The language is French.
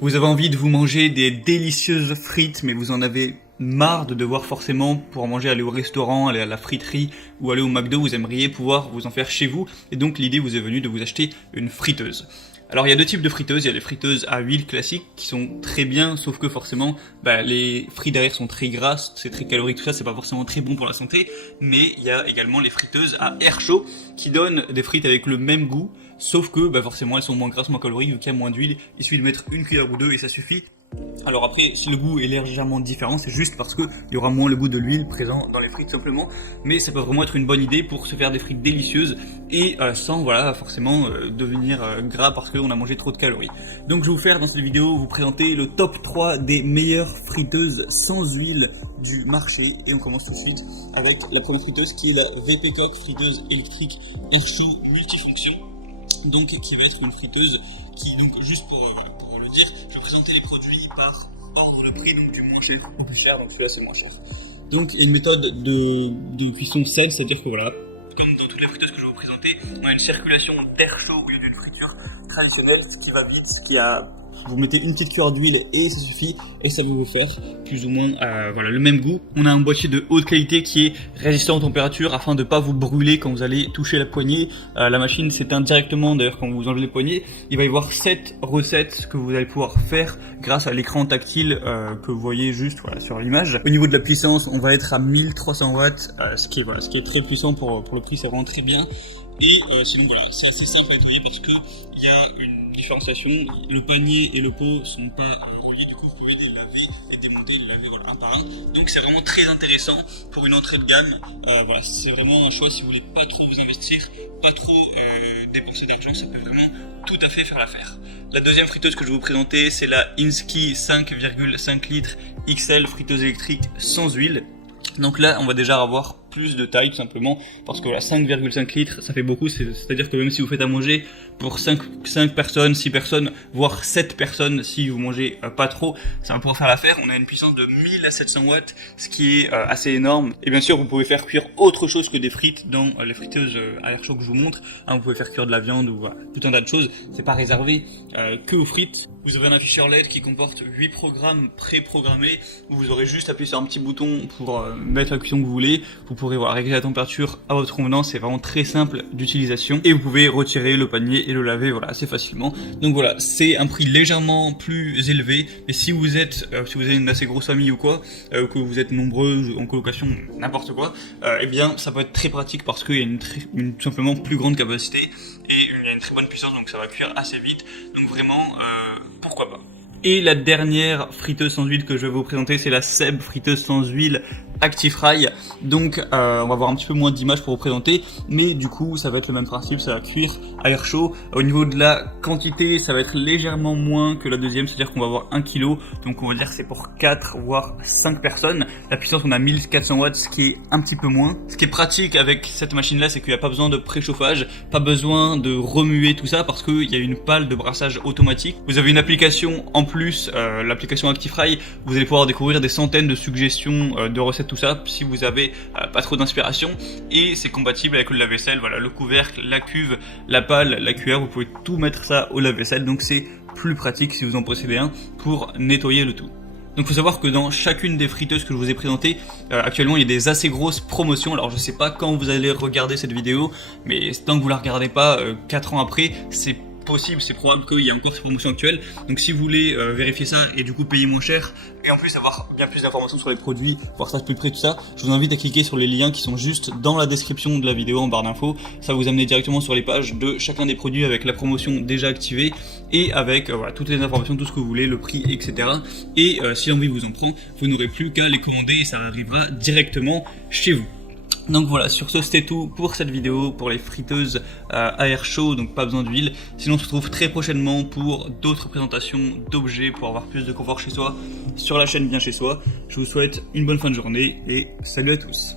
Vous avez envie de vous manger des délicieuses frites, mais vous en avez marre de devoir forcément, pour en manger, aller au restaurant, aller à la friterie ou aller au McDo, vous aimeriez pouvoir vous en faire chez vous, et donc l'idée vous est venue de vous acheter une friteuse. Alors il y a deux types de friteuses, il y a les friteuses à huile classiques qui sont très bien, sauf que forcément les frites derrière sont très grasses, c'est très calorique, tout ça, c'est pas forcément très bon pour la santé, mais il y a également les friteuses à air chaud qui donnent des frites avec le même goût, sauf que forcément elles sont moins grasses, moins caloriques, vu qu'il y a moins d'huile, il suffit de mettre une cuillère ou deux et ça suffit. Alors après, si le goût est légèrement différent, c'est juste parce que il y aura moins le goût de l'huile présent dans les frites simplement, mais ça peut vraiment être une bonne idée pour se faire des frites délicieuses et sans forcément devenir gras parce qu'on a mangé trop de calories. Donc je vais vous faire dans cette vidéo vous présenter le top 3 des meilleures friteuses sans huile du marché, et on commence tout de suite avec la première friteuse qui est la VP Cook friteuse électrique air chaud multifonction, donc qui va être une friteuse qui, donc juste pour le dire, je vais présenter les produits par ordre de prix, donc du moins cher au plus cher, donc celui-là c'est moins cher. Donc il y a une méthode de cuisson saine, c'est-à-dire que voilà, comme dans toutes les friteuses que je vais vous présenter, on a une circulation d'air chaud au lieu d'une friture traditionnelle, ce qui va vite, vous mettez une petite cuillère d'huile et ça suffit, et ça va vous faire plus ou moins le même goût. On a un boîtier de haute qualité qui est résistant aux températures afin de pas vous brûler quand vous allez toucher la poignée. La machine s'éteint directement d'ailleurs quand vous enlevez les poignées. Il va y avoir 7 recettes que vous allez pouvoir faire grâce à l'écran tactile que vous voyez juste sur l'image. Au niveau de la puissance, on va être à 1300 watts, ce qui est très puissant pour le prix, c'est vraiment très bien. Et sinon c'est assez simple à nettoyer parce que il y a une différenciation, le panier et le pot sont pas reliés, du coup vous pouvez les laver, les démonter, les laver un par un. Donc c'est vraiment très intéressant pour une entrée de gamme. C'est vraiment un choix si vous voulez pas trop vous investir, pas trop dépenser d'argent, ça peut vraiment tout à fait faire l'affaire. La deuxième friteuse que je vais vous présenter, c'est la Insky 5,5 litres XL friteuse électrique sans huile. Donc là on va déjà avoir plus de taille tout simplement parce que la 5,5 litres ça fait beaucoup, c'est-à-dire que même si vous faites à manger pour 5 personnes, 6 personnes, voire 7 personnes si vous mangez pas trop, ça va pouvoir faire l'affaire. On a une puissance de 1000 à 700 watts, ce qui est assez énorme. Et bien sûr vous pouvez faire cuire autre chose que des frites dans les friteuses à l'air chaud que je vous montre, vous pouvez faire cuire de la viande ou tout un tas de choses, c'est pas réservé que aux frites. Vous avez un afficheur LED qui comporte 8 programmes pré-programmés, où vous aurez juste appuyé sur un petit bouton pour mettre la cuisson que vous voulez. Vous pourrez régler la température à votre convenance, c'est vraiment très simple d'utilisation. Et vous pouvez retirer le panier et le laver assez facilement. Donc voilà, c'est un prix légèrement plus élevé. Et si vous avez une assez grosse famille ou quoi, que vous êtes nombreux en colocation, n'importe quoi, eh bien ça peut être très pratique parce qu'il y a une tout simplement plus grande capacité et il y a une très bonne puissance, donc ça va cuire assez vite. Donc vraiment, pourquoi pas. Et la dernière friteuse sans huile que je vais vous présenter, c'est la Seb friteuse sans huile ActiFry. Donc on va avoir un petit peu moins d'images pour vous présenter, mais du coup ça va être le même principe, ça va cuire à air chaud. Au niveau de la quantité, ça va être légèrement moins que la deuxième, c'est-à-dire qu'on va avoir 1 kg, donc on va dire que c'est pour 4 voire 5 personnes. La puissance, on a 1400 watts, ce qui est un petit peu moins. Ce qui est pratique avec cette machine là, c'est qu'il n'y a pas besoin de préchauffage, pas besoin de remuer tout ça parce qu'il y a une pale de brassage automatique. Vous avez une application en plus, l'application ActiFry, vous allez pouvoir découvrir des centaines de suggestions de recettes, tout ça, si vous avez pas trop d'inspiration, et c'est compatible avec le lave-vaisselle, le couvercle, la cuve, la pale, la cuillère, vous pouvez tout mettre ça au lave-vaisselle, donc c'est plus pratique si vous en possédez un pour nettoyer le tout. Donc il faut savoir que dans chacune des friteuses que je vous ai présentées, actuellement il y a des assez grosses promotions. Alors je sais pas quand vous allez regarder cette vidéo, mais tant que vous la regardez pas 4 ans après, c'est possible, c'est probable qu'il y a encore ces promotions actuelles. Donc si vous voulez vérifier ça et du coup payer moins cher et en plus avoir bien plus d'informations sur les produits, voir ça de plus près, tout ça, je vous invite à cliquer sur les liens qui sont juste dans la description de la vidéo en barre d'infos. Ça va vous amener directement sur les pages de chacun des produits avec la promotion déjà activée et avec toutes les informations, tout ce que vous voulez, le prix, etc. Et si l'envie vous en prend, vous n'aurez plus qu'à les commander et ça arrivera directement chez vous. Donc voilà, sur ce c'était tout pour cette vidéo, pour les friteuses à air chaud, donc pas besoin d'huile. Sinon on se retrouve très prochainement pour d'autres présentations d'objets pour avoir plus de confort chez soi, sur la chaîne Bien Chez Soi. Je vous souhaite une bonne fin de journée et salut à tous.